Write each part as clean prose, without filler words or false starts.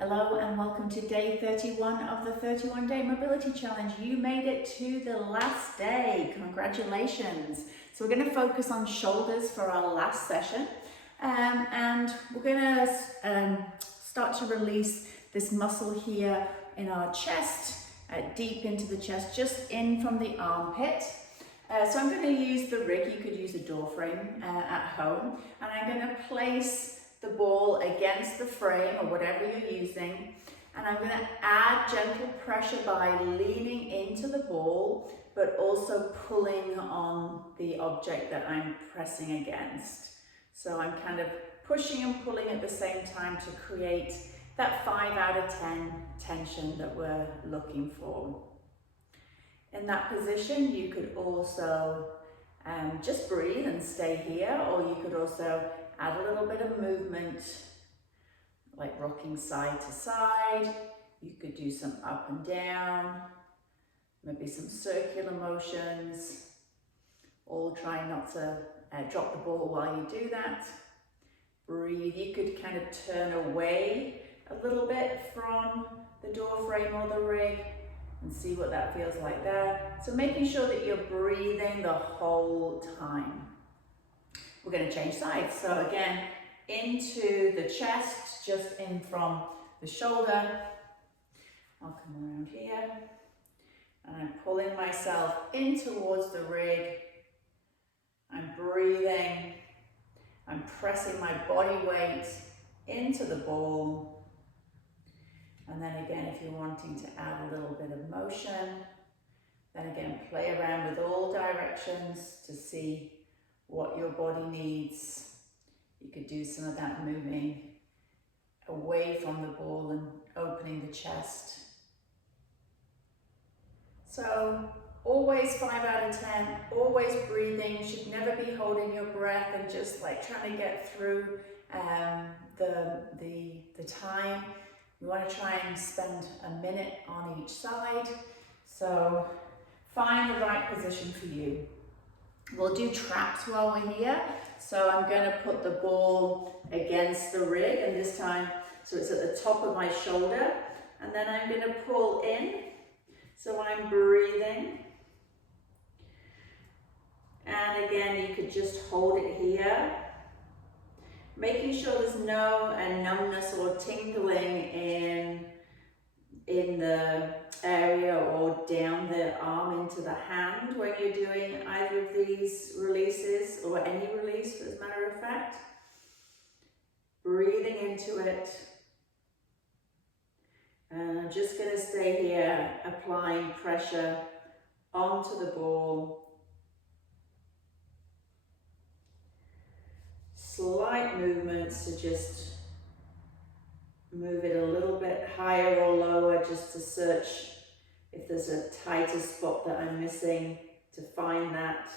Hello and welcome to day 31 of the 31-day mobility challenge. You made it to the last day. Congratulations. So we're going to focus on shoulders for our last session, and we're going to start to release this muscle here in our chest, deep into the chest, just in from the armpit. So I'm going to use the rig. You could use a door frame at home, and I'm going to place the ball against the frame or whatever you're using, and I'm going to add gentle pressure by leaning into the ball but also pulling on the object that I'm pressing against. So I'm kind of pushing and pulling at the same time to create that 5 out of 10 tension that we're looking for. In that position you could also just breathe and stay here, or you could also add a little bit of movement, like rocking side to side. You could do some up and down, maybe some circular motions. All try not to drop the ball while you do that. Breathe. You could kind of turn away a little bit from the door frame or the rig and see what that feels like there. So making sure that you're breathing the whole time. We're going to change sides. So again, into the chest, just in from the shoulder. I'll come around here and I'm pulling myself in towards the rig. I'm breathing. I'm pressing my body weight into the ball. And then again, if you're wanting to add a little bit of motion, then again, play around with all directions to see what your body needs. You could do some of that moving away from the ball and opening the chest. So always 5 out of 10, always breathing. You should never be holding your breath and just like trying to get through the time. We want to try and spend a minute on each side. So find the right position for you. We'll do traps while we're here. So I'm going to put the ball against the rig, and this time, so it's at the top of my shoulder, and then I'm going to pull in. So I'm breathing. And again, you could just hold it here. Making sure there's no numbness or tingling in the area or down the arm into the hand when you're doing either of these releases, or any release as a matter of fact. Breathing into it. And I'm just going to stay here, applying pressure onto the ball. Slight movements to just move it a little bit higher or lower, just to search if there's a tighter spot that I'm missing, to find that.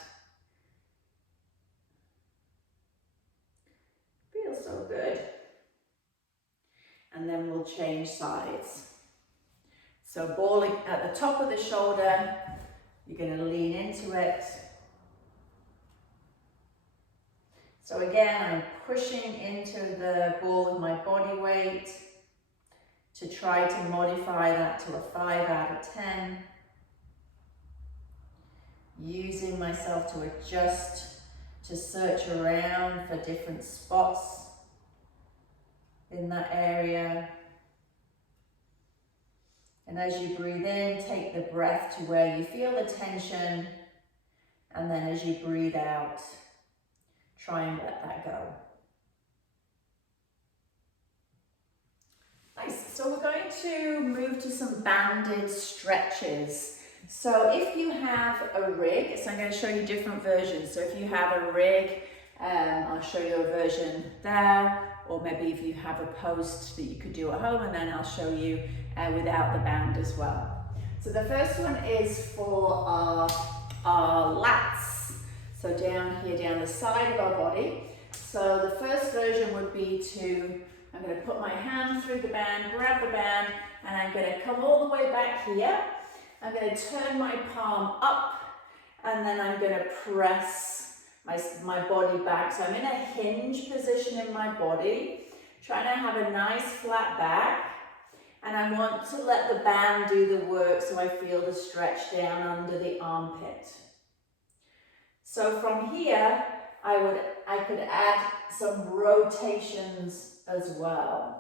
Feels so good. And then we'll change sides. So ball at the top of the shoulder, you're going to lean into it. So again, I'm pushing into the ball with my body weight to try to modify that to a 5 out of 10. Using myself to adjust, to search around for different spots in that area. And as you breathe in, take the breath to where you feel the tension, and then as you breathe out, try and let that go. Nice. So we're going to move to some banded stretches. So if you have a rig, so I'm going to show you different versions. So if you have a rig, I'll show you a version there, or maybe if you have a post that you could do at home, and then I'll show you without the band as well. So the first one is for our lats. So down here, down the side of our body. So the first version would be I'm going to put my hand through the band, grab the band, and I'm going to come all the way back here. I'm going to turn my palm up, and then I'm going to press my body back. So I'm in a hinge position in my body, trying to have a nice flat back. And I want to let the band do the work so I feel the stretch down under the armpit. So from here, I could add some rotations as well.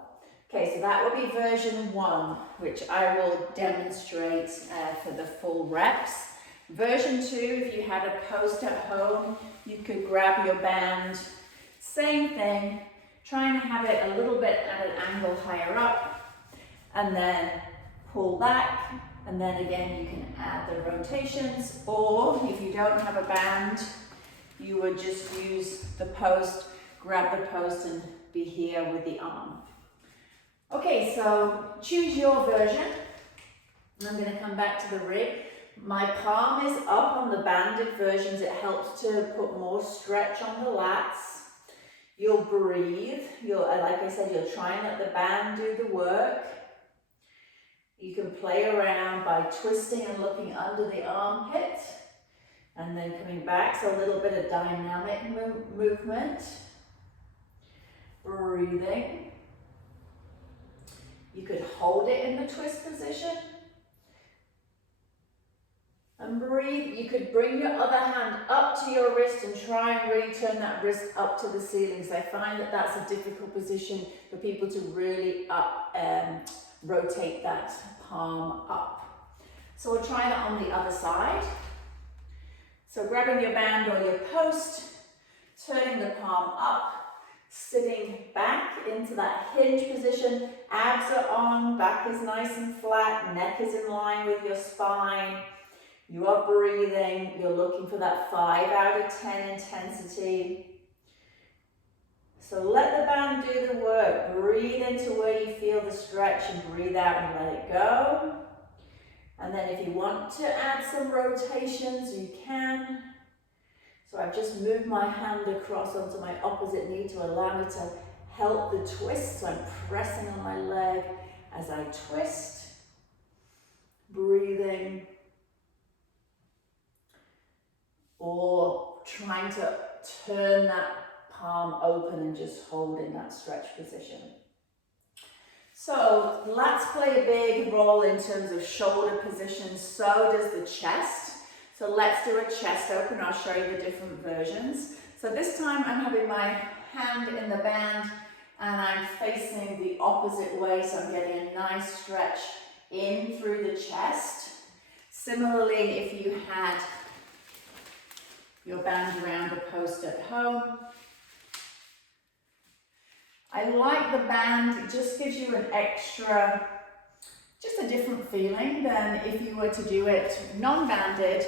Okay, so that will be version 1, which I will demonstrate for the full reps. Version 2, if you had a post at home, you could grab your band, same thing, trying to have it a little bit at an angle higher up, and then pull back, and then again you can add the rotations, or if you don't have a band, you would just use the post, grab the post and be here with the arm. Okay, so choose your version. I'm going to come back to the rig. My palm is up on the banded versions. It helps to put more stretch on the lats. You'll breathe. Like I said, you'll try and let the band do the work. You can play around by twisting and looking under the armpit and then coming back. So a little bit of dynamic movement. Breathing. You could hold it in the twist position and breathe. You could bring your other hand up to your wrist and try and really turn that wrist up to the ceiling. So I find that that's a difficult position for people to really rotate that palm up. So we'll try that on the other side. So grabbing your band or your post, turning the palm up, sitting back into that hinge position, abs are on, back is nice and flat, neck is in line with your spine. You are breathing, you're looking for that 5 out of 10 intensity. So let the band do the work. Breathe into where you feel the stretch and breathe out and let it go. And then if you want to add some rotations, you can. So I've just moved my hand across onto my opposite knee to allow me to help the twist. So I'm pressing on my leg as I twist, breathing, or trying to turn that palm open and just hold in that stretch position. So lats play a big role in terms of shoulder position, so does the chest. So let's do a chest open. I'll show you the different versions. So this time I'm having my hand in the band and I'm facing the opposite way, so I'm getting a nice stretch in through the chest. Similarly, if you had your band around a post at home, I like the band. It just gives you an extra, just a different feeling than if you were to do it non-banded,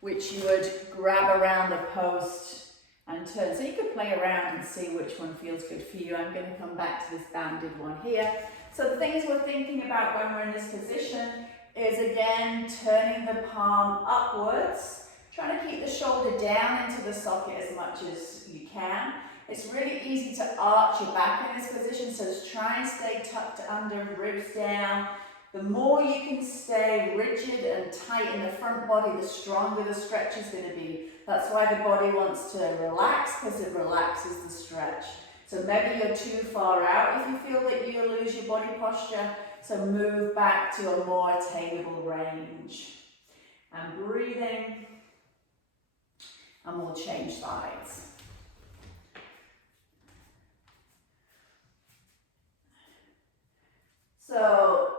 which you would grab around the post and turn. So you could play around and see which one feels good for you. I'm going to come back to this banded one here. So the things we're thinking about when we're in this position is, again, turning the palm upwards, trying to keep the shoulder down into the socket as much as you can. It's really easy to arch your back in this position, so just try and stay tucked under, ribs down. The more you can stay rigid and tight in the front body, the stronger the stretch is going to be. That's why the body wants to relax, because it relaxes the stretch. So maybe you're too far out if you feel that you lose your body posture, so move back to a more attainable range. And breathing, and we'll change sides. So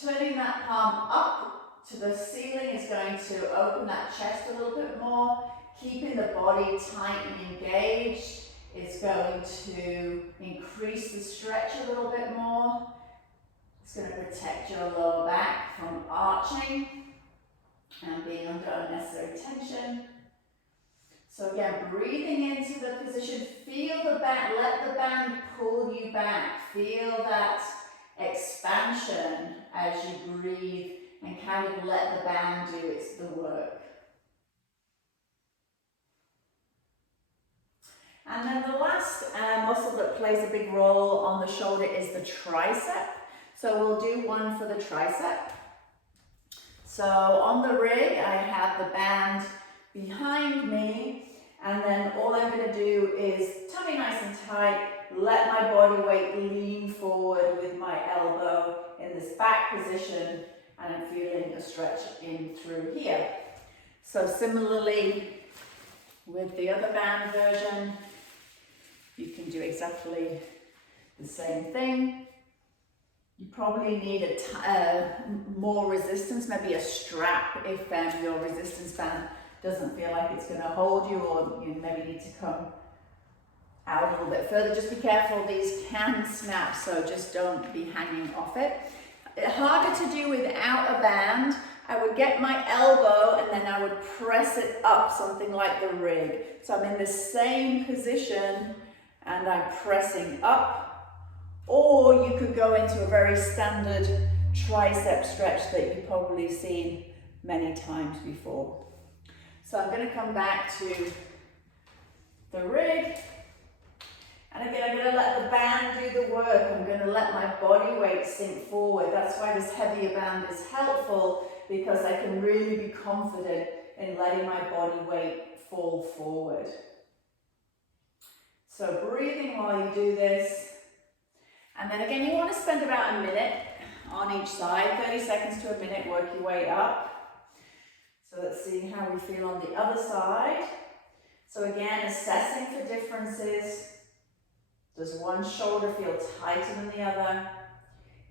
turning that palm up to the ceiling is going to open that chest a little bit more. Keeping the body tight and engaged is going to increase the stretch a little bit more. It's going to protect your lower back from arching and being under unnecessary tension. So again, breathing into the position, feel the band, let the band pull you back. Feel that expansion as you breathe and kind of let the band do the work. And then the last muscle that plays a big role on the shoulder is the tricep. So we'll do one for the tricep. So on the rig, I have the band behind me, and then all I'm going to do is tummy nice and tight, let my body weight lean forward with my elbow in this back position, and I'm feeling a stretch in through here. So similarly with the other band version, you can do exactly the same thing. You probably need more resistance, maybe a strap if your resistance band doesn't feel like it's going to hold you, or you maybe need to come out a little bit further. Just be careful, these can snap, so just don't be hanging off it. Harder to do without a band. I would get my elbow and then I would press it up, something like the rig. So I'm in the same position and I'm pressing up, or you could go into a very standard tricep stretch that you've probably seen many times before. So I'm going to come back to the rig. And again, I'm going to let the band do the work. I'm going to let my body weight sink forward. That's why this heavier band is helpful, because I can really be confident in letting my body weight fall forward. So breathing while you do this. And then again, you want to spend about a minute on each side, 30 seconds to a minute, work your way up. So let's see how we feel on the other side. So again, assessing for differences. Does one shoulder feel tighter than the other?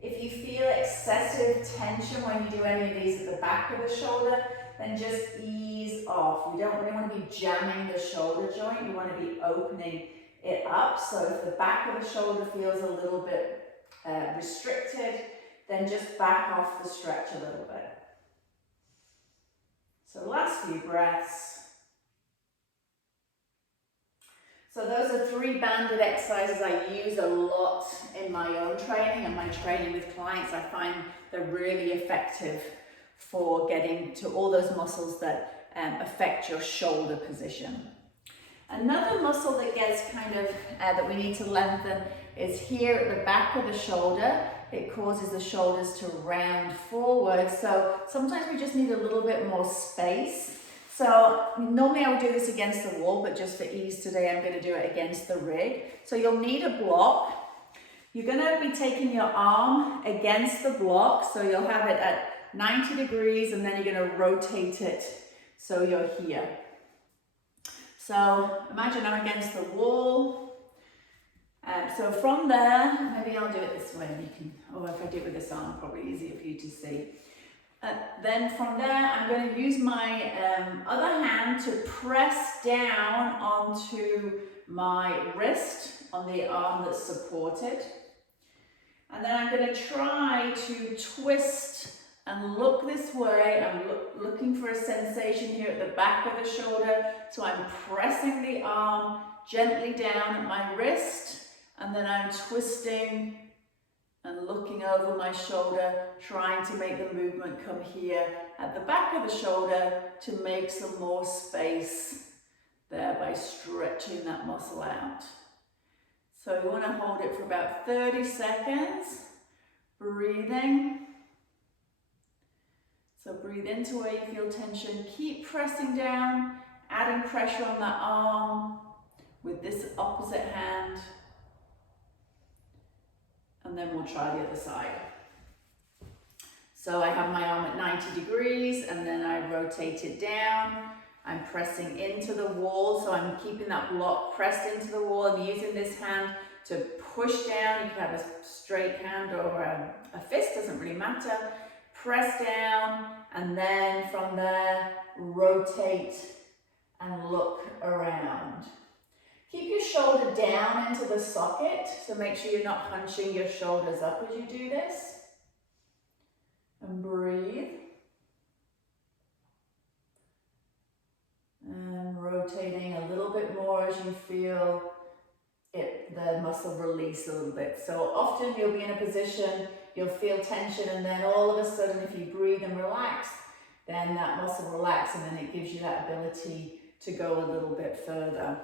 If you feel excessive tension when you do any of these at the back of the shoulder, then just ease off. You don't really want to be jamming the shoulder joint. You want to be opening it up. So if the back of the shoulder feels a little bit restricted, then just back off the stretch a little bit. So last few breaths. So those are 3 banded exercises I use a lot in my own training and my training with clients. I find they're really effective for getting to all those muscles that affect your shoulder position. Another muscle that gets kind of, that we need to lengthen is here at the back of the shoulder. It causes the shoulders to round forward. So sometimes we just need a little bit more space. So normally I would do this against the wall, but just for ease today, I'm going to do it against the rig. So you'll need a block. You're going to be taking your arm against the block. So you'll have it at 90 degrees and then you're going to rotate it so you're here. So imagine I'm against the wall. So from there, maybe I'll do it this way. You can, or if I do it with this arm, probably easier for you to see. Then from there, I'm going to use my other hand to press down onto my wrist on the arm that's supported. And then I'm going to try to twist and look this way. I'm looking for a sensation here at the back of the shoulder. So I'm pressing the arm gently down at my wrist, and then I'm twisting and looking over my shoulder, trying to make the movement come here at the back of the shoulder to make some more space there by stretching that muscle out. So we want to hold it for about 30 seconds, breathing. So breathe into where you feel tension, keep pressing down, adding pressure on that arm with this opposite hand. And then we'll try the other side. So I have my arm at 90 degrees and then I rotate it down. I'm pressing into the wall, so I'm keeping that block pressed into the wall. I'm using this hand to push down. You can have a straight hand or a fist, doesn't really matter. Press down, and then from there, rotate and look around. Keep your shoulder down into the socket, so make sure you're not hunching your shoulders up as you do this. And breathe. And rotating a little bit more as you feel the muscle release a little bit. So often you'll be in a position, you'll feel tension, and then all of a sudden if you breathe and relax, then that muscle relaxes, and then it gives you that ability to go a little bit further.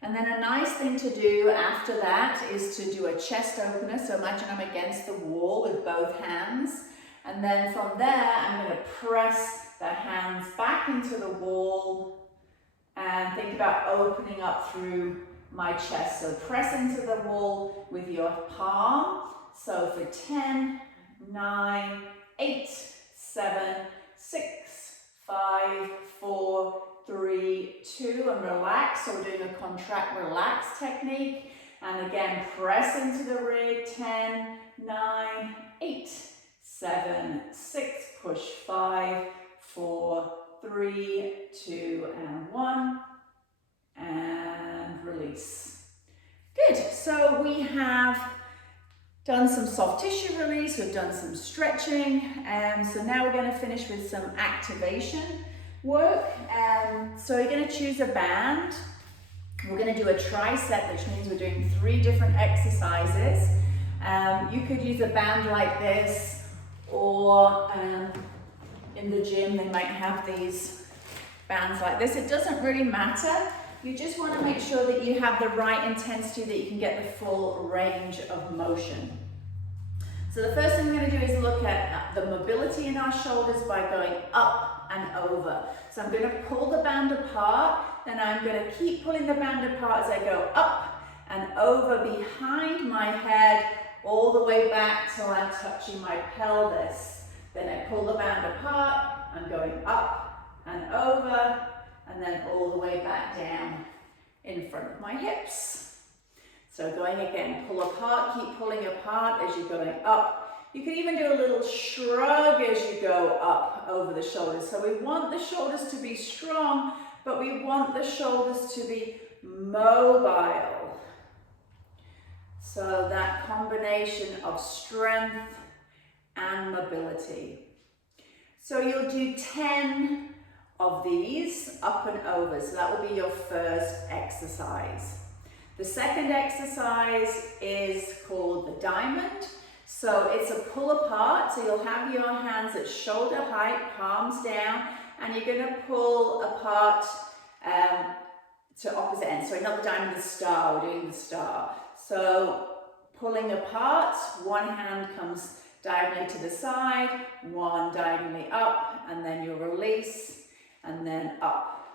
And then a nice thing to do after that is to do a chest opener. So imagine I'm against the wall with both hands. And then from there, I'm going to press the hands back into the wall and think about opening up through my chest. So press into the wall with your palm. So for 10, 9, 8, 7, 6, 5, 4, 3, 2, and relax. So we're doing a contract, relax technique. And again, press into the rig. 10, 9, 8, 7, 6, push 5, 4, 3, 2, and 1, and release. Good. So we have done some soft tissue release, we've done some stretching, so now we're going to finish with some activation work. So you're going to choose a band. We're going to do a tricep, which means we're doing 3 different exercises. You could use a band like this, or in the gym they might have these bands like this. It doesn't really matter. You just want to make sure that you have the right intensity, that you can get the full range of motion. So the first thing we're going to do is look at the mobility in our shoulders by going up and over. So I'm going to pull the band apart, then I'm going to keep pulling the band apart as I go up and over behind my head, all the way back till I'm touching my pelvis. Then I pull the band apart, I'm going up and over, and then all the way back down in front of my hips. So going again, pull apart, keep pulling apart as you're going up. You can even do a little shrug as you go up over the shoulders. So we want the shoulders to be strong, but we want the shoulders to be mobile. So that combination of strength and mobility. So you'll do 10 of these up and over. So that will be your first exercise. The second exercise is called the diamond. So it's a pull apart. So you'll have your hands at shoulder height, palms down, and you're going to pull apart to opposite ends. So not the diamond, the star. We're doing the star. So pulling apart, one hand comes diagonally to the side, one diagonally up, and then you'll release, and then up.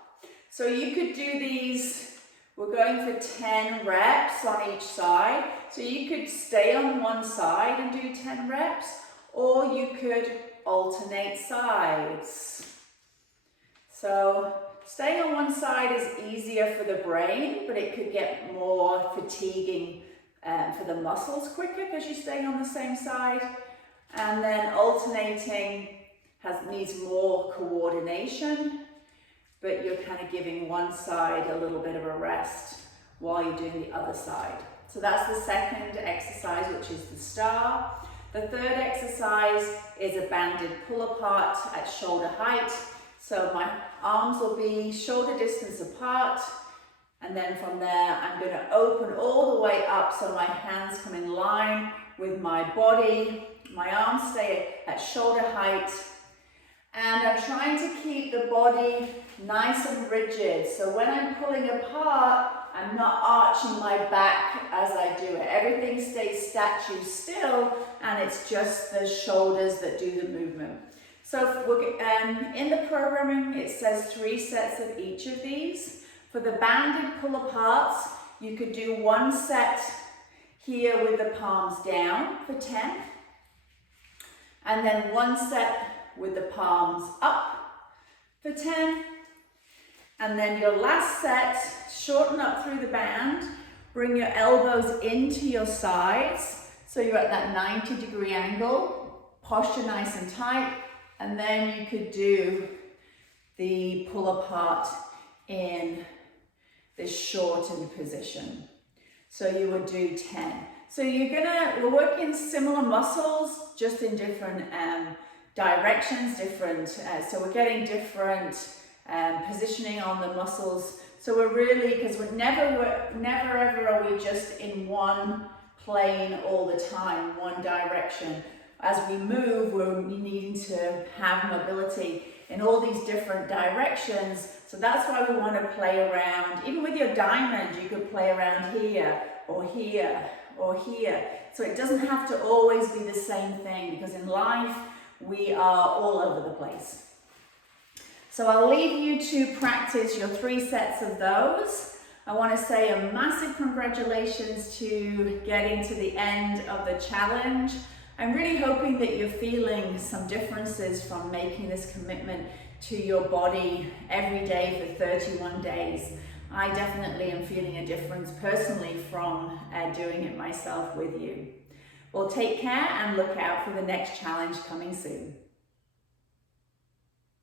So you could do these, we're going for 10 reps on each side. So you could stay on one side and do 10 reps, or you could alternate sides. So staying on one side is easier for the brain, but it could get more fatiguing for the muscles quicker because you're staying on the same side. And then alternating needs more coordination, but you're kind of giving one side a little bit of a rest while you're doing the other side. So that's the second exercise, which is the star. The third exercise is a banded pull apart at shoulder height. So my arms will be shoulder distance apart, and then from there I'm going to open all the way up so my hands come in line with my body. My arms stay at shoulder height, and I'm trying to keep the body nice and rigid. So when I'm pulling apart, I'm not arching my back as I do it. Everything stays statue still, and it's just the shoulders that do the movement. So in the programming, it says 3 sets of each of these. For the banded pull aparts, you could do 1 set here with the palms down for 10. And then 1 set with the palms up for 10. And then your last set, shorten up through the band, bring your elbows into your sides. So you're at that 90-degree angle, posture nice and tight. And then you could do the pull apart in this shortened position. So you would do 10. So we're working similar muscles, just in different directions, so we're getting different positioning on the muscles. So we're really, because never ever are we just in one plane all the time, one direction. As we move, we're needing to have mobility in all these different directions. So that's why we want to play around. Even with your diamond, you could play around here or here or here. So it doesn't have to always be the same thing, because in life, we are all over the place. So I'll leave you to practice your 3 sets of those. I want to say a massive congratulations to getting to the end of the challenge. I'm really hoping that you're feeling some differences from making this commitment to your body every day for 31 days. I definitely am feeling a difference personally from doing it myself with you. Well, take care and look out for the next challenge coming soon.